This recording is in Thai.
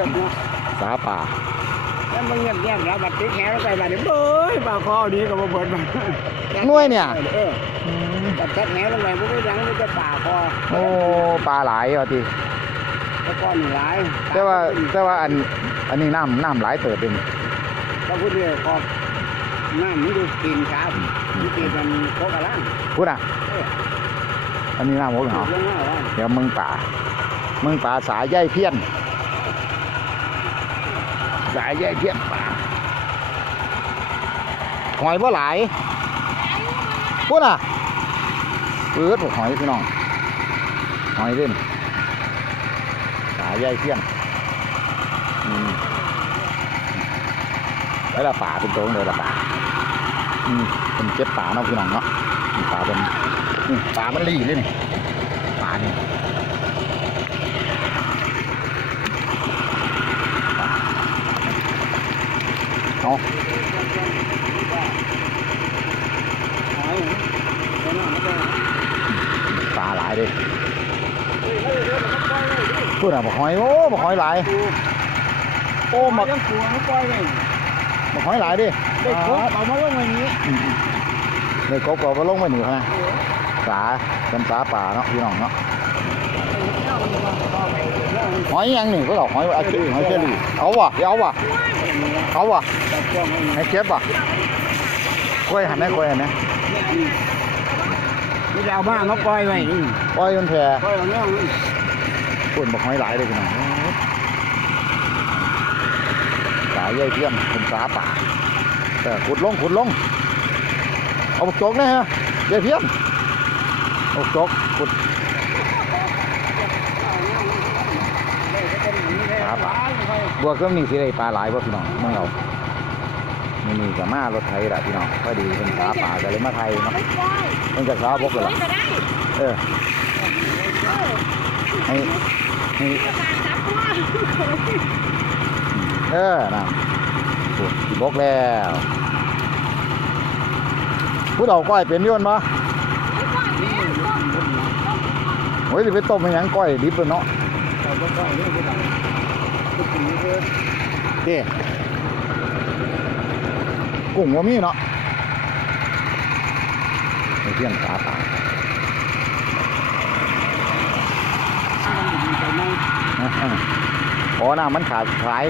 ริ่มเนาะสาป่าแล้วมึงเงียบเงียบแล้วบัดติ๊กแหแล้วไปบัดนี้เบ้ยปลาคอดีก็บ่เบิดมันหน่วยเนี่ยเออบัดแท็กแหลงไปบ่ได้ยังไม่จะป่าคอโอ้ปลาหลายเอาทีแล้วก็นี่หลายแต่ว่าแต่ว่าอันอันนี้น้ำน้ำหลายเติบเป็นก็พูดเลยขอบน้ำมันดูกินครับมันกินมันโคกะล่างพูดอะอันนี้น้ำหัวเหงาเรื่องว่าว่าเดี๋ยวมึงป่ามึงป่าสายใยเพี้ยน สายใยเพี้ยนป่าหอยว่าหลายพูดอะเปิดพวกหอยพี่น้องหอยเล่นสายใยเพี้ยนอืมแล้วละป่าเป็นตัวเลยละป่าอืมเป็นเจ็บป่าเนาะพี่น้องเนาะนี่ป่าเป็นนี่ป่ามันรีเลยนี่ป่านี่ เอา หอยเดี๋ยวน้ำมัน จะปลาหลายเลยพูดอะบอกหอยโอ้บอกหอยหลาย โอ้โอ้บัมากยังตัวมันปล่อยไว้บอกหอยหลายดิเด็กเขาเอามาลงไว้นี้อืมๆในกบก็มาลงไปหนึ่งนะปลาเป็นปลาป่าเนาะพี่น้องเนาะหอยยังหนึ่งก็หรอกหอยอาชีหอยเชอรี่เอาวะเอาวะ เอาวะให้เก็บวะกล้วยหันไหมกล้วยหันไหมนี่ดาวบ้ามาปล่อยไว้นี่กล้วยมันแผ่ปล่อยเอาเรื่องนี่ปุ่นบอกหอยหลายเลยพี่น้องสายใยเทียมเป็นปลาป่าแต่ขุดลงขุดลง เอาบุกจกนะฮะใยเทียมเอาบุกจกขุด บวกก็มีสิได้ปลาหลายบ่พี่น้องเมืองเรานี่นี่กับมารถไทยละพี่น้องพอดีเป็นปลาป่าก็เลยมาไทยเนาะมันจะสาวบกเลยล่ะเออให้ให้เออนะโอ้สิบกแล้วผู้เฒ่าก้อยเป็นอย้นบ่โอ้ยสิไปต้มให้ยังก้อยดิบเลยเนาะ เด้กุ้งว่ามีเนาะไอ้เพี้ยนปลาตาอ๋อน้ามันขาดขาย